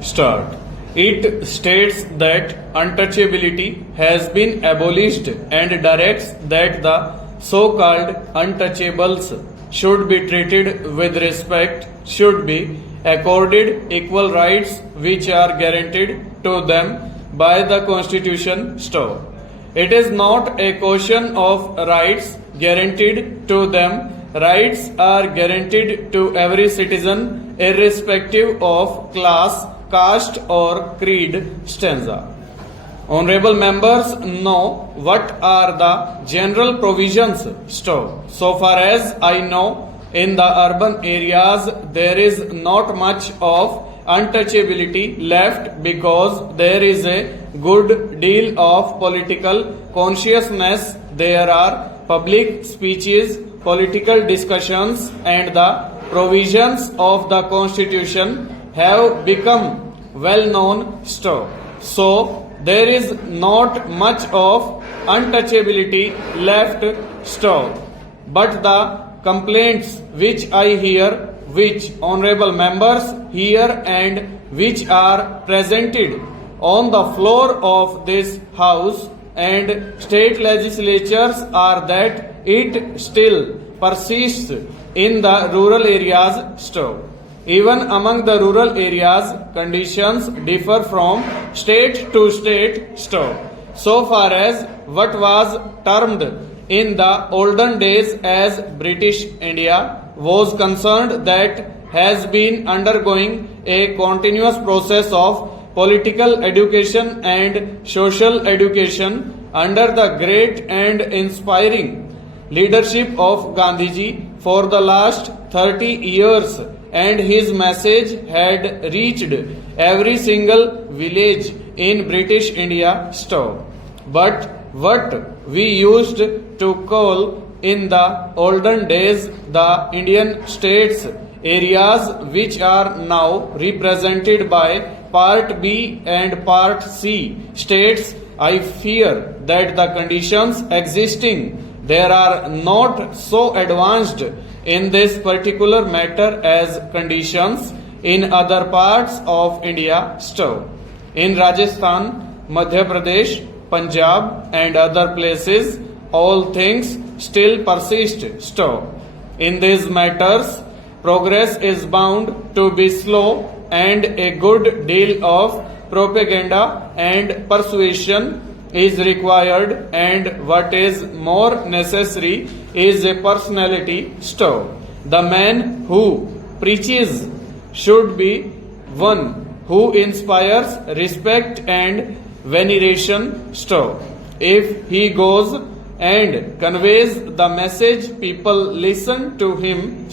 Start. It states that untouchability has been abolished and directs that the so-called untouchables should be treated with respect, should be accorded equal rights which are guaranteed to them by the Constitution. Stop. It is not a question of rights guaranteed to them. Rights are guaranteed to every citizen irrespective of class, caste or creed. Stanza. Honorable members know what are the general provisions. Stop. So far as I know, in the urban areas there is not much of untouchability left because there is a good deal of political consciousness. There are public speeches, political discussions, and the provisions of the Constitution have become well known. So there is not much of untouchability left. But the complaints which I hear, which honorable members hear, and which are presented on the floor of this house and state legislatures are that it still persists in the rural areas. Even among the rural areas, conditions differ from state to state. So far as what was termed in the olden days as British India was concerned, that has been undergoing a continuous process of political education and social education under the great and inspiring leadership of Gandhiji for the last 30 years, and his message had reached every single village in British India. But what we used to call in the olden days the Indian states, areas which are now represented by Part B and Part C states, I fear that the conditions existing there are not so advanced in this particular matter as conditions in other parts of India. In Rajasthan, Madhya Pradesh, Punjab and other places, all things still persist. In these matters, progress is bound to be slow, and a good deal of propaganda and persuasion is required, and what is more necessary is a personality. The man who preaches should be one who inspires respect and veneration. If he goes and conveys the message, people listen to him.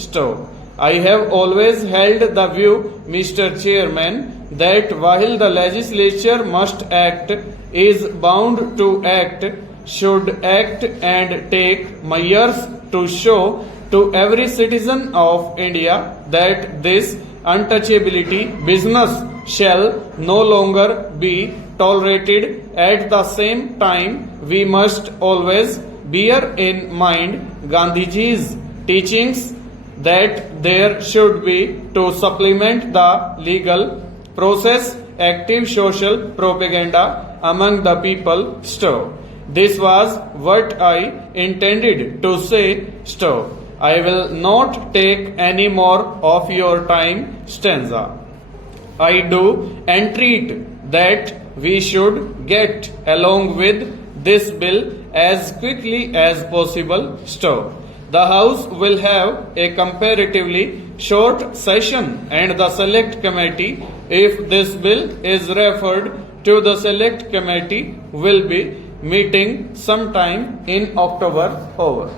I have always held the view, Mr. Chairman, that while the legislature must act, is bound to act, should act and take measures to show to every citizen of India that this untouchability business shall no longer be tolerated. At the same time, we must always bear in mind Gandhiji's teachings that there should be, to supplement the legal process, active social propaganda among the people. This was what I intended to say. I will not take any more of your time. Stanza. I do entreat that we should get along with this bill as quickly as possible. The House will have a comparatively short session, and the Select Committee, if this bill is referred to the Select Committee, will be meeting sometime in October. Over.